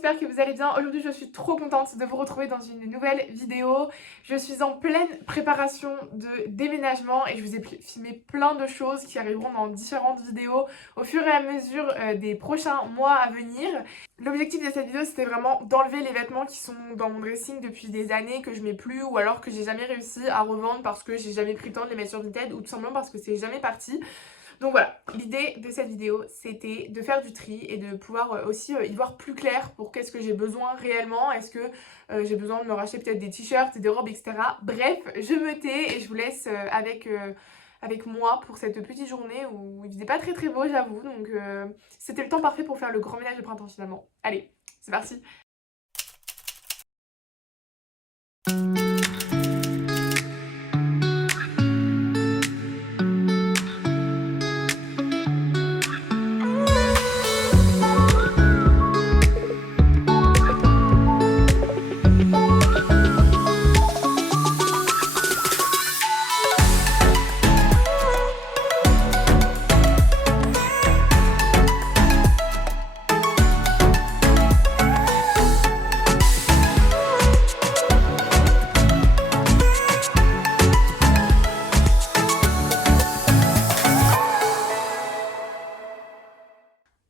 j'espère que vous allez bien. Aujourd'hui je suis trop contente de vous retrouver dans une nouvelle vidéo. Je suis en pleine préparation de déménagement et je vous ai filmé plein de choses qui arriveront dans différentes vidéos au fur et à mesure des prochains mois à venir. L'objectif de cette vidéo c'était vraiment d'enlever les vêtements qui sont dans mon dressing depuis des années que je mets plus ou alors que j'ai jamais réussi à revendre parce que j'ai jamais pris le temps de les mettre sur Vinted ou tout simplement parce que c'est jamais parti. Donc voilà, l'idée de cette vidéo, c'était de faire du tri et de pouvoir aussi y voir plus clair pour qu'est-ce que j'ai besoin réellement. Est-ce que j'ai besoin de me racheter peut-être des t-shirts, des robes, etc. Bref, je me tais et je vous laisse avec moi pour cette petite journée où il faisait pas très très beau, j'avoue. Donc c'était le temps parfait pour faire le grand ménage de printemps finalement. Allez, c'est parti.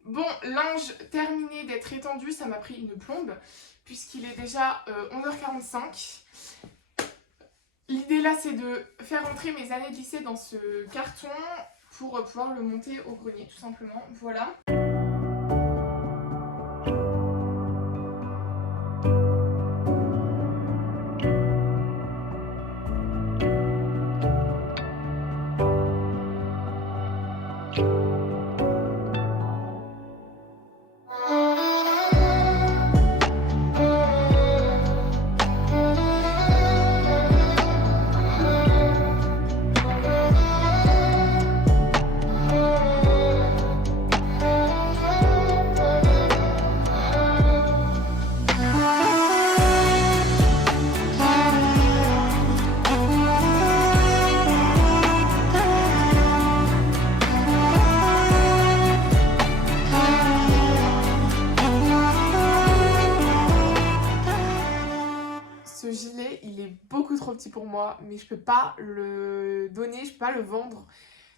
Bon, linge terminé d'être étendu, ça m'a pris une plombe puisqu'il est déjà 11h45. L'idée là c'est de faire entrer mes années de lycée dans ce carton pour pouvoir le monter au grenier tout simplement, voilà. Ce gilet, il est beaucoup trop petit pour moi, mais je peux pas le donner, je peux pas le vendre.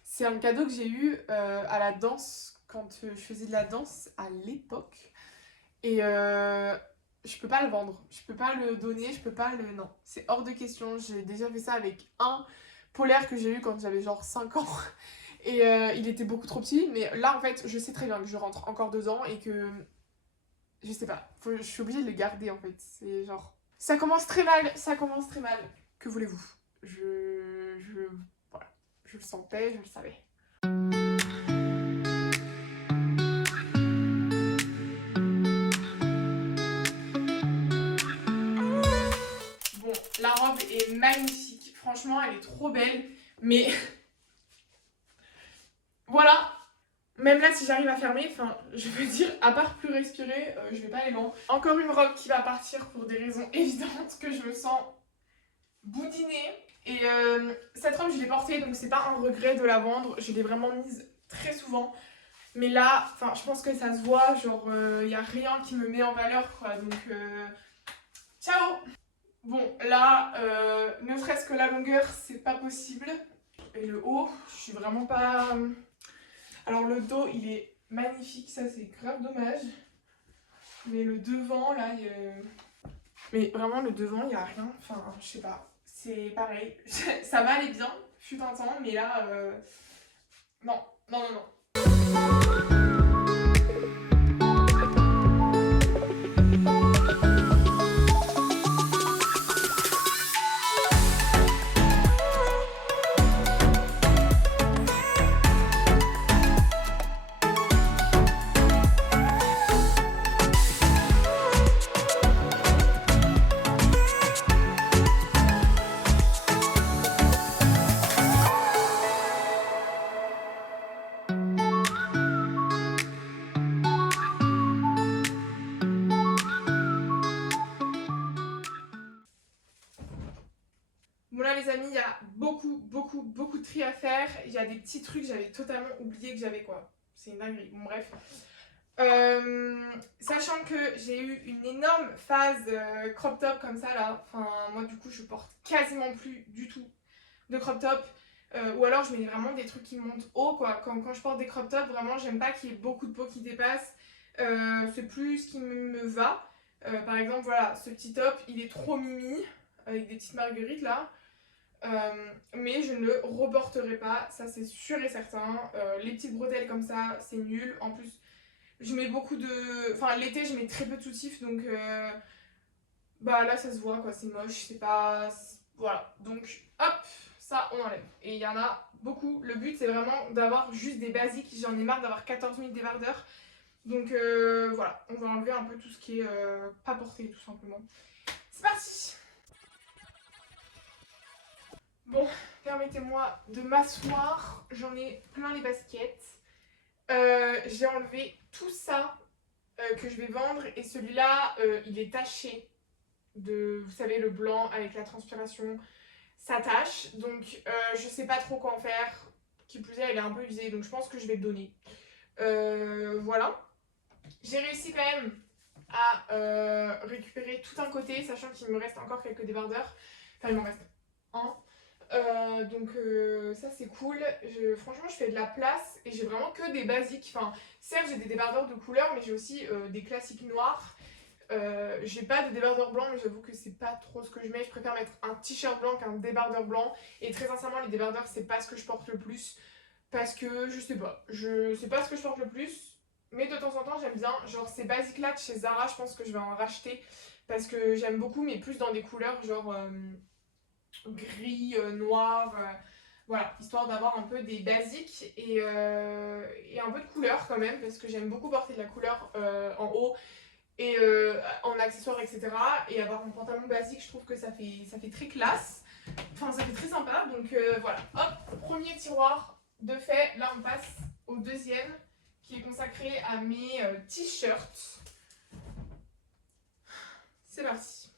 C'est un cadeau que j'ai eu à la danse, quand je faisais de la danse à l'époque. Et je peux pas le vendre, je peux pas le donner, je peux pas le... Non, c'est hors de question. J'ai déjà fait ça avec un polaire que j'ai eu quand j'avais genre 5 ans. Et il était beaucoup trop petit, mais là en fait, je sais très bien que je rentre encore 2 ans et que... Je sais pas, je suis obligée de le garder en fait. C'est genre... Ça commence très mal, ça commence très mal. Que voulez-vous? Voilà, je le sentais, je le savais. Bon, la robe est magnifique. Franchement, elle est trop belle. Mais voilà. Même là, si j'arrive à fermer, enfin, je veux dire, à part plus respirer, je vais pas aller loin. Encore une robe qui va partir pour des raisons évidentes que je me sens boudinée. Et cette robe, je l'ai portée, donc c'est pas un regret de la vendre. Je l'ai vraiment mise très souvent. Mais là, enfin, je pense que ça se voit, genre, y a rien qui me met en valeur, quoi. Donc, ciao! Bon, là, ne serait-ce que la longueur, c'est pas possible. Et le haut, je suis vraiment pas... Alors, le dos, il est magnifique, ça, c'est grave dommage. Mais le devant, là, il y a... Mais vraiment, le devant, il y a rien. Enfin, je sais pas. C'est pareil. Ça va aller bien, fut un temps, mais là... Non, non, non, non. Bon là les amis, il y a beaucoup de tri à faire. Il y a des petits trucs, j'avais totalement oublié que j'avais quoi. C'est une dinguerie. Bon bref. Sachant que j'ai eu une énorme phase crop top comme ça là, enfin moi du coup je porte quasiment plus du tout de crop top, ou alors je mets vraiment des trucs qui montent haut quoi. Quand je porte des crop top, vraiment j'aime pas qu'il y ait beaucoup de peau qui dépasse. C'est plus ce qui me va. Par exemple voilà, ce petit top il est trop mimi avec des petites marguerites là. Mais je ne le reporterai pas, ça c'est sûr et certain. Les petites bretelles comme ça, c'est nul. En plus, je mets beaucoup de. Enfin, l'été, je mets très peu de soutifs, donc bah là ça se voit quoi, c'est moche, c'est pas. Voilà, donc hop, ça on enlève. Et il y en a beaucoup. Le but c'est vraiment d'avoir juste des basiques. J'en ai marre d'avoir 14 000 débardeurs. Donc voilà, on va enlever un peu tout ce qui est pas porté tout simplement. C'est parti! Bon, permettez-moi de m'asseoir. J'en ai plein les baskets. J'ai enlevé tout ça que je vais vendre. Et celui-là, il est taché de, vous savez, le blanc avec la transpiration. Ça tâche. Donc, je sais pas trop quoi en faire. Qui plus est, elle est un peu usée. Donc, je pense que je vais le donner. Voilà. J'ai réussi quand même à récupérer tout un côté, sachant qu'il me reste encore quelques débardeurs. Enfin, il m'en reste un. Donc ça c'est cool. Franchement je fais de la place et j'ai vraiment que des basiques. Enfin certes j'ai des débardeurs de couleur mais j'ai aussi des classiques noirs. J'ai pas de débardeur blanc mais j'avoue que c'est pas trop ce que je mets. Je préfère mettre un t-shirt blanc qu'un débardeur blanc. Et très sincèrement les débardeurs c'est pas ce que je porte le plus. Parce que je sais pas. Je sais pas ce que je porte le plus. Mais de temps en temps j'aime bien. Genre ces basiques là de chez Zara je pense que je vais en racheter. Parce que j'aime beaucoup mais plus dans des couleurs genre gris, noir, voilà, histoire d'avoir un peu des basiques et un peu de couleur quand même, parce que j'aime beaucoup porter de la couleur en haut et en accessoires, etc. Et avoir un pantalon basique, je trouve que ça fait très classe, enfin ça fait très sympa, donc voilà, hop, premier tiroir de fait, là on passe au deuxième qui est consacré à mes t-shirts. C'est parti.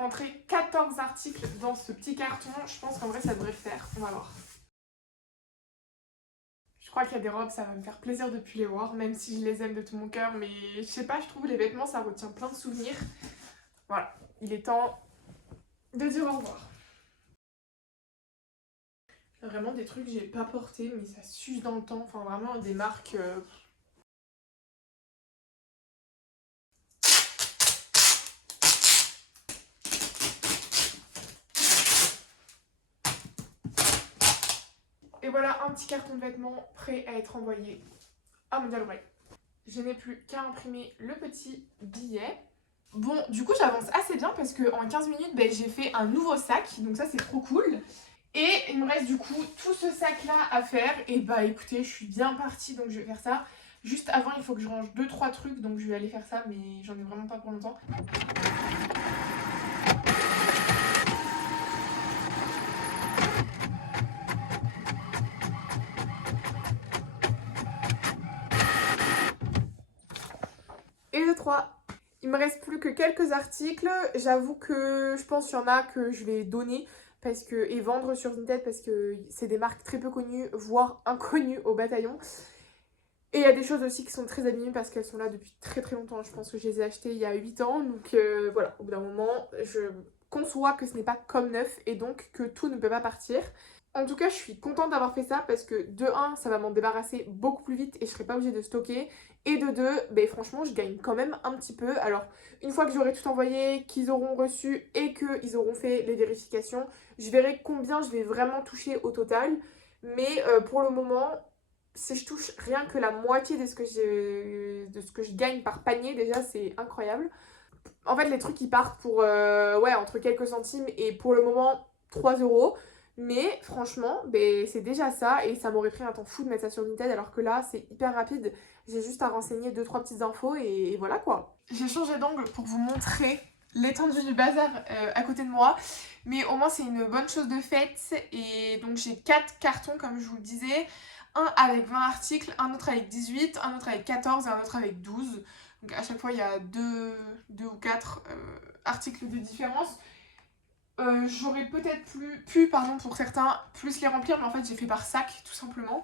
Rentrer 14 articles dans ce petit carton. Je pense qu'en vrai ça devrait le faire. On va voir. Je crois qu'il y a des robes, ça va me faire plaisir de plus les voir, même si je les aime de tout mon cœur. Mais je sais pas, je trouve les vêtements ça retient plein de souvenirs. Voilà, il est temps de dire au revoir. Vraiment des trucs que j'ai pas portés mais ça s'use dans le temps. Enfin vraiment des marques... Et voilà un petit carton de vêtements prêt à être envoyé à Mondial Relay. Je n'ai plus qu'à imprimer le petit billet. Bon, du coup j'avance assez bien parce qu'en 15 minutes j'ai fait un nouveau sac, donc ça c'est trop cool. Et il me reste du coup tout ce sac là à faire. Et bah écoutez, je suis bien partie donc je vais faire ça. Juste avant il faut que je range 2-3 trucs, donc je vais aller faire ça mais j'en ai vraiment pas pour longtemps. Et le 3. Il me reste plus que quelques articles. J'avoue que je pense qu'il y en a que je vais donner et vendre sur Vinted parce que c'est des marques très peu connues, voire inconnues au bataillon. Et il y a des choses aussi qui sont très abîmées parce qu'elles sont là depuis très très longtemps. Je pense que je les ai achetées il y a 8 ans. Donc voilà, au bout d'un moment, je conçois que ce n'est pas comme neuf et donc que tout ne peut pas partir. En tout cas, je suis contente d'avoir fait ça parce que de un, ça va m'en débarrasser beaucoup plus vite et je serai pas obligée de stocker. Et de deux, ben franchement, je gagne quand même un petit peu. Alors, une fois que j'aurai tout envoyé, qu'ils auront reçu et qu'ils auront fait les vérifications, je verrai combien je vais vraiment toucher au total. Mais pour le moment, si je touche rien que la moitié de ce que je gagne par panier, déjà, c'est incroyable. En fait, les trucs ils partent pour ouais, entre quelques centimes et pour le moment 3 euros. Mais franchement, ben, c'est déjà ça et ça m'aurait pris un temps fou de mettre ça sur Vinted alors que là c'est hyper rapide. J'ai juste à renseigner deux trois petites infos et voilà quoi. J'ai changé d'angle pour vous montrer l'étendue du bazar à côté de moi. Mais au moins c'est une bonne chose de faite. Et donc j'ai 4 cartons comme je vous le disais. Un avec 20 articles, un autre avec 18, un autre avec 14 et un autre avec 12. Donc à chaque fois, il y a deux ou quatre articles de différence. J'aurais peut-être pu, pardon, pour certains, plus les remplir, mais en fait, j'ai fait par sac, tout simplement.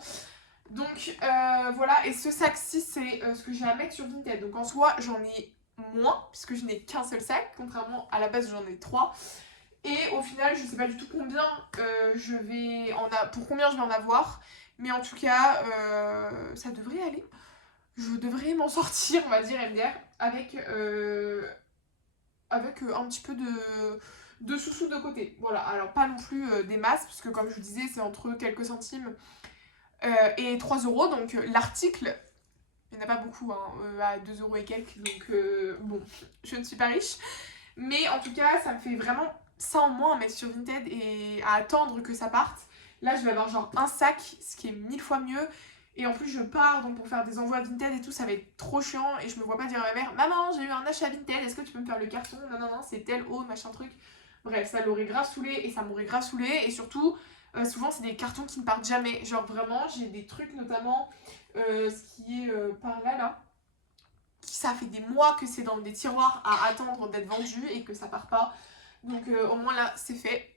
Donc voilà, et ce sac-ci, c'est ce que j'ai à mettre sur Vinted. Donc en soi, j'en ai moins, puisque je n'ai qu'un seul sac, contrairement à la base, j'en ai 3. Et au final, je sais pas du tout combien pour combien je vais en avoir. Mais en tout cas, ça devrait aller. Je devrais m'en sortir, on va dire, MDR, avec un petit peu de sous-sous de côté. Voilà, alors pas non plus des masses, parce que comme je vous disais, c'est entre quelques centimes et 3 euros. Donc l'article, il n'y en a pas beaucoup, hein, à 2 euros et quelques. Donc bon, je ne suis pas riche. Mais en tout cas, ça me fait vraiment ça en moins à mettre sur Vinted et à attendre que ça parte. Là, je vais avoir genre un sac, ce qui est 1000 fois mieux. Et en plus, je pars, donc pour faire des envois Vinted et tout, ça va être trop chiant. Et je me vois pas dire à ma mère, maman, j'ai eu un achat Vinted, est-ce que tu peux me faire le carton? Non, non, non, c'est tel haut, machin truc. Bref, ça l'aurait grave saoulé et ça m'aurait grave saoulé. Et surtout, souvent, c'est des cartons qui ne partent jamais. Genre vraiment, j'ai des trucs, notamment ce qui est par là, là. Ça fait des mois que c'est dans des tiroirs à attendre d'être vendu et que ça part pas. Donc au moins là, c'est fait.